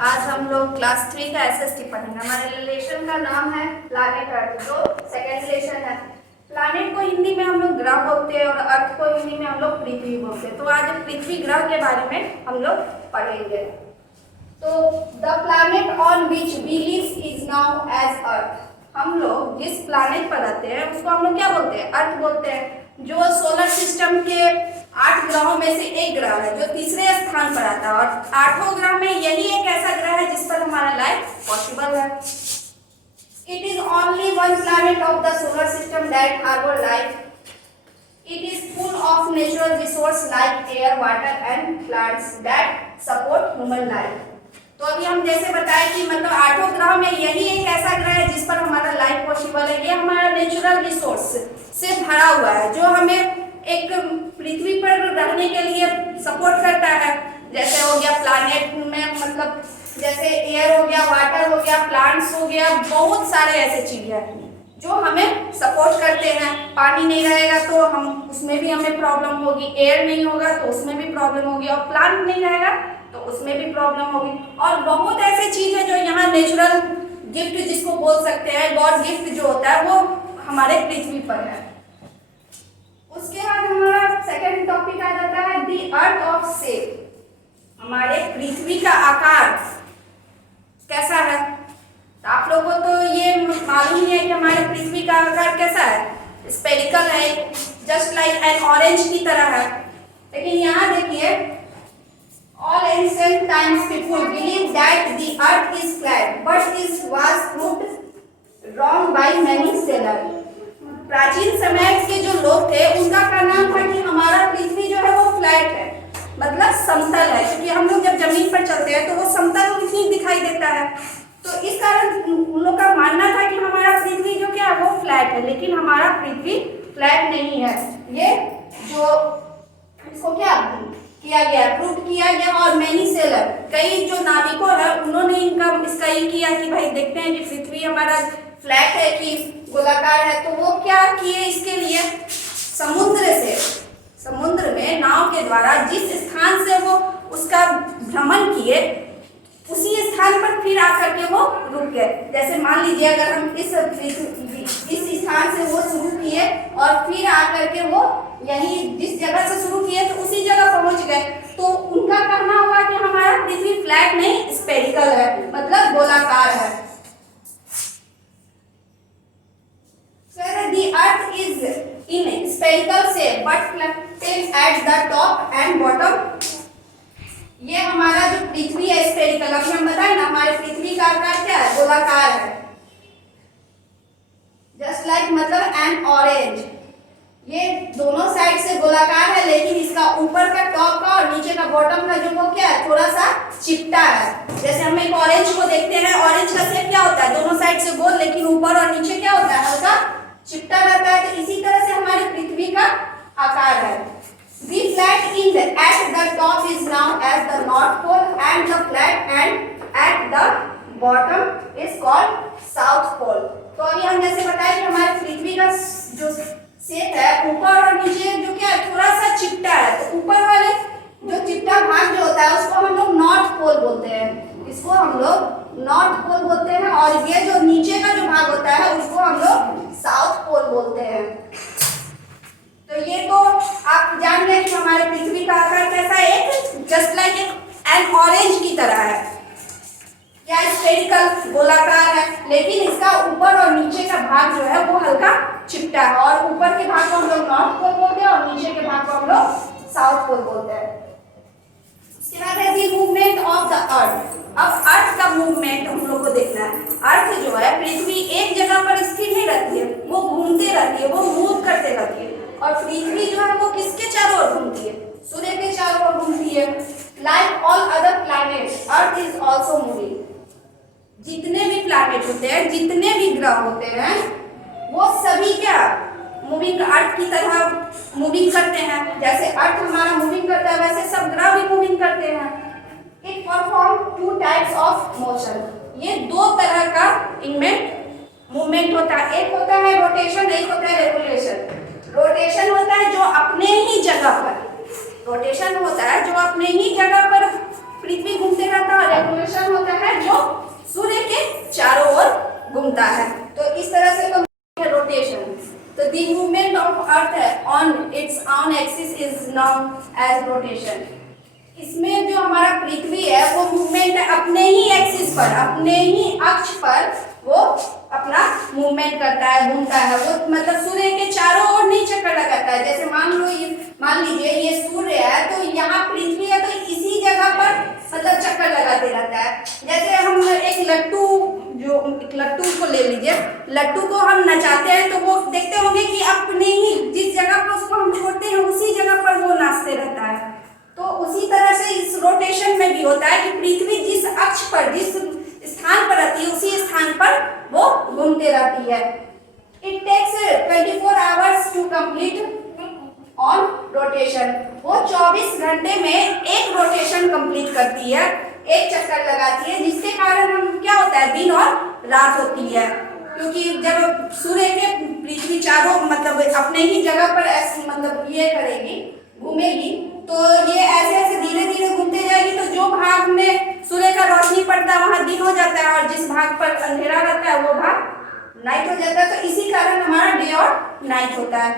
आज हम लोग क्लास 3 का एसएसटी पढ़ेंगे। हमारे रिलेशन का नाम है प्लैनेट अर्थ, जो सेकेंड रिलेशन है। प्लैनेट को हिंदी में हम लोग ग्रह बोलते हैं और अर्थ को हिंदी में हम लोग पृथ्वी बोलते हैं। तो आज पृथ्वी ग्रह के बारे में हम लोग पढ़ेंगे। तो the planet on which we live is now as earth. हम लोग जिस प्लैनेट पर रहते हैं उसको हम लोग क्या बोलते हैं? अर्थ बोलते हैं। जो सोलर सिस्टम के 8 ग्रहों में से एक ग्रह है जो तीसरे स्थान पर आता है, और 8 ग्रह में यही एक ऐसा ग्रह है जिस पर हमारा लाइफ पॉसिबल है। It is only one planet of the solar system that harbor life. It is full of natural resources like air, water and plants that support human life. तो अभी हम जैसे बताए कि मतलब 8 ग्रह में यही एक ऐसा ग्रह है जिस पर हमारा लाइफ पॉसिबल है। ये हमारा नेचुरल रिसोर्स से भरा हुआ है जो हमें एक पृथ्वी पर रहने के लिए सपोर्ट करता है। जैसे हो गया प्लैनेट में, मतलब जैसे एयर हो गया, वाटर हो गया, प्लांट्स हो गया, बहुत सारे ऐसे चीजें हैं जो हमें सपोर्ट करते हैं। पानी नहीं रहेगा तो हम उसमें भी हमें प्रॉब्लम होगी, एयर नहीं होगा तो उसमें भी प्रॉब्लम होगी, और प्लांट नहीं रहेगा तो उसमें भी प्रॉब्लम होगी। और बहुत ऐसे चीज है जो यहाँ नेचुरल गिफ्ट जिसको बोल सकते हैं, गॉड गिफ्ट जो होता है वो हमारे पृथ्वी पर है। उसके बाद हमारा सेकंड टॉपिक आ जाता है द अर्थ ऑफ शेप। हमारे पृथ्वी का आकार कैसा है? तो आप लोगों को तो ये मालूम ही है कि हमारे पृथ्वी का आकार कैसा है, स्फेरिकल है, जस्ट लाइक एन ऑरेंज की तरह है। लेकिन यहाँ देखिए, all ancient times people believed that the earth is flat, but this was proved wrong by many scholars. प्राचीन समय के जो लोग थे उनका कहना था कि हमारा पृथ्वी जो है वो फ्लैट है, मतलब समतल है, क्योंकि हम लोग जब जमीन पर चलते हैं तो वो समतल ही दिखाई देता है। तो इस कारण उन लोग का मानना था कि हमारा पृथ्वी जो क्या है वो फ्लैट है, लेकिन हमारा पृथ्वी फ्लैट नहीं है। ये जो इसको क्या किया गया, प्रूव किया गया, और मैनी सेलर कई जो नाविकों है उन्होंने इसका ये किया कि भाई देखते हैं कि पृथ्वी हमारा फ्लैट है कि गोलाकार है। तो वो क्या किए, इसके लिए समुद्र में नाव के द्वारा जिस स्थान से वो उसका भ्रमण किए उसी स्थान पर फिर आकर के वो रुक गए। जैसे मान लीजिए अगर हम इस स्थान से वो शुरू किए और फिर आकर के वो यही जिस जगह से शुरू किए तो उसी जगह पहुंच गए, तो उनका कहना हुआ कि हमारा पृथ्वी फ्लैट नहीं स्फेरिकल है, मतलब गोलाकार है। The earth is in spherical shape but flattened at the top and bottom. ये हमारा जो पृथ्वी है स्फेरिकल, अभी हम बताए ना हमारे पृथ्वी का आकार क्या है, गोलाकार है, जस्ट लाइक मतलब एन ऑरेंज। ये दोनों साइड से गोलाकार है, लेकिन इसका ऊपर का टॉप का और नीचे का बॉटम का जो वो क्या है, थोड़ा सा चिपटा है। जैसे हम एक ऑरेंज को देखते हैं, ऑरेंज का शेप क्या होता है, दोनों साइड से गोल, लेकिन ऊपर और नीचे क्या होता है, हल्का चिपटा रहता है। तो इसी तरह से हमारी पृथ्वी का आकार है। The flat end at the top is known as the North Pole and the flat end at the bottom is called South Pole. तो अभी हम जैसे बताए कि हमारे पृथ्वी का जो शेप है ऊपर और नीचे जो क्या है थोड़ा सा चिपटा है, तो ऊपर वाले जो चिपटा भाग जो होता है उसको हम लोग नॉर्थ पोल बोलते हैं, इसको हम लोग नॉर्थ पोल बोलते हैं, और ये जो नीचे का जो भाग होता है उसको हम लोग साउथ पोल बोलते हैं। तो ये तो आप जान गए कि हमारे पृथ्वी का आकार कैसा है, एक जस्ट लाइक एन ऑरेंज की तरह है, या स्फेरिकल गोलाकार है, लेकिन इसका ऊपर और नीचे का भाग जो है वो हल्का चिपटा है, और ऊपर के भाग को हम लोग नॉर्थ पोल बोलते हैं और नीचे के भाग को हम लोग साउथ पोल बोलते हैं। इसके बाद है दी मूवमेंट ऑफ द अर्थ। अब अर्थ का मूवमेंट हम लोग को देखना है। अर्थ जो है पृथ्वी एक जगह पर स्थिर नहीं रहती है, वो घूमते रहती है, वो मूव करते रहती है, और पृथ्वी जो है वो किसके चारों ओर घूमती है, सूर्य के चारों ओर घूमती है। Like all other planets earth is also moving. जितने भी प्लैनेट होते हैं, जितने भी ग्रह होते हैं, वो सभी क्या मूविंग अर्थ की तरह मूविंग करते हैं। जैसे अर्थ हमारा मूविंग करता है वैसे सब ग्रह भी मूविंग करते हैं। It perform 2 types of motion. ये 2 तरह का इनमें मूवमेंट होता है, एक होता है रोटेशन, एक होता है रेगुलेशन। रोटेशन होता है जो अपने ही जगह पर, रोटेशन होता है जो अपने ही जगह पर पृथ्वी घूमते रहता है, और रेगुलेशन होता on axis is known as rotation. इसमें जो हमारा पृथ्वी है वो मूवमेंट अपने ही एक्सिस पर, अपने ही अक्ष पर वो अपना मूवमेंट करता है, घूमता है। वो मतलब सूर्य के चारों ओर नहीं चक्कर लगाता है। जैसे मान लीजिए ये सूर्य है तो यहाँ पृथ्वी है, तो इसी जगह पर मतलब चक्कर लगाते रहता है। जैसे हम एक लट्टू को ले लीजिए, लट्टू को हम नचाते हैं तो वो देखते होंगे कि अपने ही जिस जगह पर उसको हम छोड़ते हैं उसी जगह पर वो नाचते रहता है। तो उसी तरह से इस रोटेशन में भी होता है कि पृथ्वी जिस अक्ष पर, जिस स्थान पर रहती है उसी स्थान पर वो घूमते रहती है। It takes 24 hours to complete on rotation. वो 24 घंटे में एक रोटेशन कंप्लीट करती है, एक चक्कर लगाती है, जिसके कारण हम क्या होता है, दिन और रात होती है। क्योंकि जब सूर्य के पृथ्वी चारों मतलब अपने ही जगह पर ऐसे मतलब ये करेगी, घूमेगी, तो ये ऐसे ऐसे धीरे धीरे घूमते जाएगी। तो जो भाग में सूर्य का रोशनी पड़ता है वहां दिन हो जाता है, और जिस भाग पर अंधेरा रहता है वो भाग नाइट हो जाता है। तो इसी कारण हमारा डे और नाइट होता है।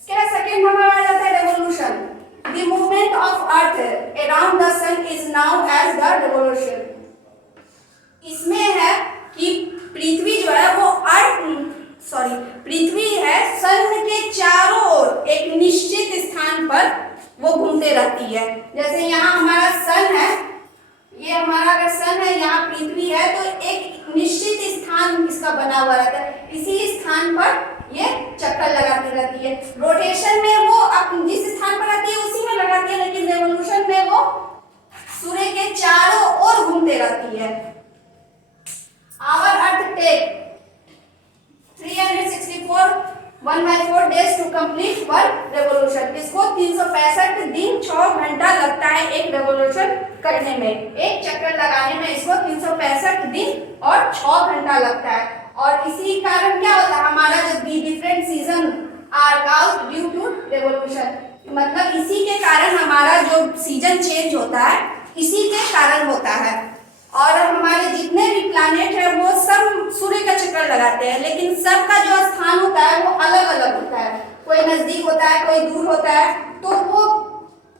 इसके बाद सेकेंड हमारा आ जाता है revolution. The movement of earth around the sun is known as the revolution. इसमें है कि पृथ्वी जो है वो पृथ्वी है सन के चारों ओर एक निश्चित स्थान पर वो घूमते रहती है। जैसे यहाँ हमारा सन है, ये हमारा अगर सन है, यहाँ पृथ्वी है, तो एक निश्चित स्थान इसका बना हुआ रहता है। इसी स्थान पर ये चक्कर लगाती रहती है। रोटेशन में वो जिस स्थान पर रहती है उसी में लगाती है, लेकिन रेवोल्यूशन में वो सूर्य के चारों ओर घूमते रहती है। Our earth take 364 1/4 days to complete one revolution. इसको 365 दिन 6 घंटा लगता है एक रेवोल्यूशन करने में, एक चक्कर लगाने में इसको 365 दिन और 6 घंटा लगता है। और इसी कारण क्या होता है, हमारा जो different season are count due to revolution, मतलब इसी के कारण हमारा जो सीजन चेंज होता है इसी के कारण होता है। और हमारे जितने भी प्लैनेट है वो सब सूर्य का चक्कर लगाते हैं, लेकिन सबका जो स्थान होता है वो अलग अलग होता है। कोई नजदीक होता है, कोई दूर होता है। तो वो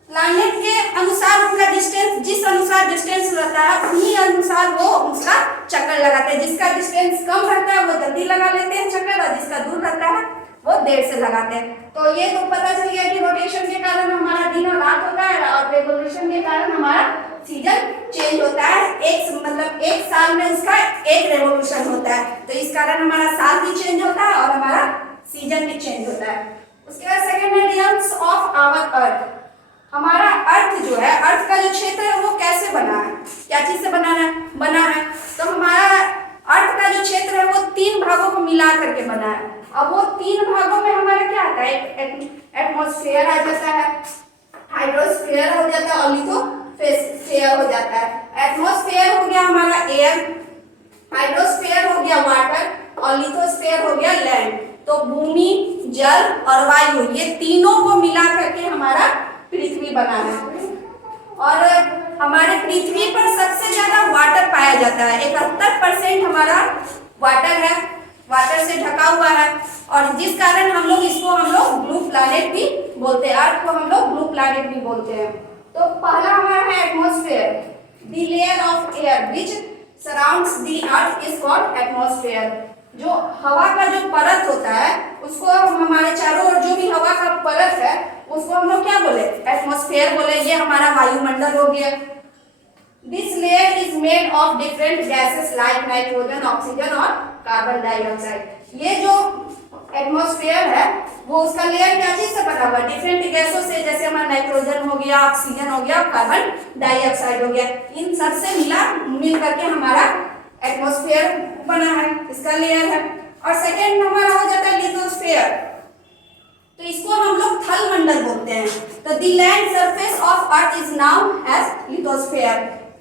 प्लैनेट के अनुसार उनका डिस्टेंस, जिस अनुसार डिस्टेंस रहता है उन्हीं अनुसार वो उसका चक्कर लगाते हैं। जिसका डिस्टेंस कम रहता है वो जल्दी लगा लेते हैं चक्कर, और जिसका दूर रहता है वो देर से लगाते हैं। तो ये तो पता चल गया कि रोटेशन के कारण हमारा दिन और रात होता है, और रेवोल्यूशन के कारण हमारा सीजन चेंज होता है। एक साल में उसका एक रेवोल्यूशन होता है, तो इस कारण हमारा साल भी चेंज होता है और हमारा सीजन भी चेंज होता है। उसके बाद सेकेंड है रियम्स ऑफ आवर अर्थ। हमारा अर्थ जो है, अर्थ का जो क्षेत्र है वो कैसे बना है, क्या चीज से बना है। तो हमारा अर्थ का जो क्षेत्र है वो 3 भागों को मिला करके बना है। अब वो 3 भागों में हमारा क्या आता है, एटमॉस्फेयर आ जाता है, हाइड्रोस्फीयर हो जाता है और लिथोस्फीयर हो जाता है। एटमॉस्फेयर हो गया हमारा एयर, हाइड्रोस्फीयर हो गया वाटर और लिथोस्फीयर हो गया लैंड। तो भूमि, जल और वायु, ये तीनों को मिला करके हमारा पृथ्वी बना है। और हमारे पृथ्वी पर सबसे ज्यादा वाटर पाया जाता है। 71% हमारा वाटर है, वाटर से ढका हुआ है, और जिस कारण हम लोग ब्लू प्लैनेट भी बोलते हैं। अर्थ को हम लोग ब्लू प्लैनेट भी बोलते हैं। तो पहला हमारा है atmosphere. The layer of air which surrounds the earth is called atmosphere. जो हवा का जो परत होता है उसको हमारे चारों ओर जो भी हवा का परत है उसको हम लोग क्या बोले, एटमॉस्फेयर बोले। ये हमारा वायुमंडल हो गया। This layer is made of different gases like nitrogen, oxygen और कार्बन डाइऑक्साइड। ये जो एटमॉस्फेयर है वो उसका लेयर क्या चीज से बना हुआ है, डिफरेंट गैसों से। जैसे हमारा नाइट्रोजन हो गया, ऑक्सीजन हो गया, कार्बन डाइऑक्साइड हो गया। इन सब से मिल करके हमारा एटमॉस्फेयर बना है, इसका लेयर है। और सेकेंड हमारा हो जाता है लिथोस्फेयर। तो इसको हम लोग थल मंडल बोलते हैं। तो the land surface of earth is known as lithosphere.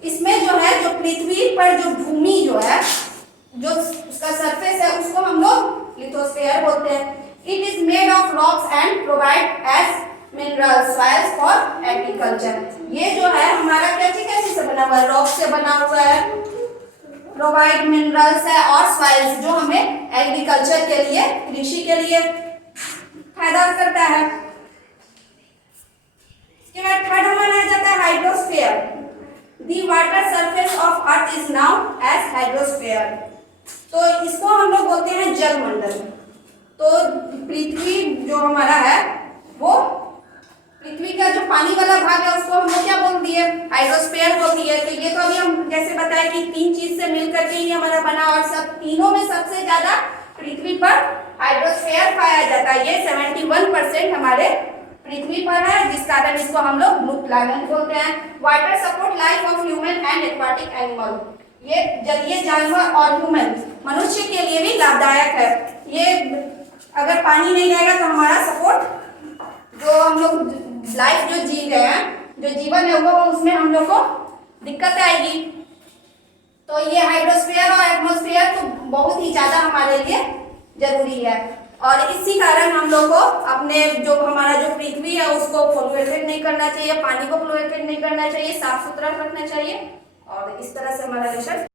इसमें जो है, जो पृथ्वी पर जो भूमि जो है, जो उसका सरफेस है उसको हम लोग लिथोस्फेयर बोलते हैं। It is made of rocks and provide as mineral soils for agriculture. ये जो है हमारा क्या चीज से बना हुआ है, रॉक से बना हुआ है, प्रोवाइड मिनरल्स है और सॉइल्स जो हमें एग्रीकल्चर के लिए, कृषि के लिए फायदा करता है। As hydrosphere. तो इसको हम लोग बोलते हैं जलमंडल। तो पृथ्वी जो हमारा है वो पृथ्वी का जो पानी वाला भाग है उसको हम लोग क्या बोल दिए, हाइड्रोस्फीयर बोल दिए। तो ये तो अभी हम जैसे बताए कि 3 चीज से मिलकर के ही हमारा बना, और सब तीनों में सबसे ज्यादा पृथ्वी पर हाइड्रोस्फीयर पाया जाता है। ये 71% हमारे पृथ्वी पर है, जिस कारण इसको हम लोग ब्लू प्लैनेट बोलते हैं। Water support life of human and aquatic animal. ये जलीय जानवर और ह्यूमन मनुष्य के लिए भी लाभदायक है। ये अगर पानी नहीं रहेगा तो हमारा सपोर्ट जो हम लोग लाइफ जो जी रहे हैं, जो जीवन है वो उसमें हम लोग को दिक्कत आएगी। तो ये हाइड्रोस्फीयर और एटमॉस्फेयर तो बहुत ही ज्यादा हमारे लिए जरूरी है, और इसी कारण हम लोग को अपने जो हमारा जो पृथ्वी है उसको पोल्यूटेड नहीं करना चाहिए, पानी को पोल्यूटेड नहीं करना चाहिए, साफ सुथरा रखना चाहिए। और इस तरह से हमारा लेसन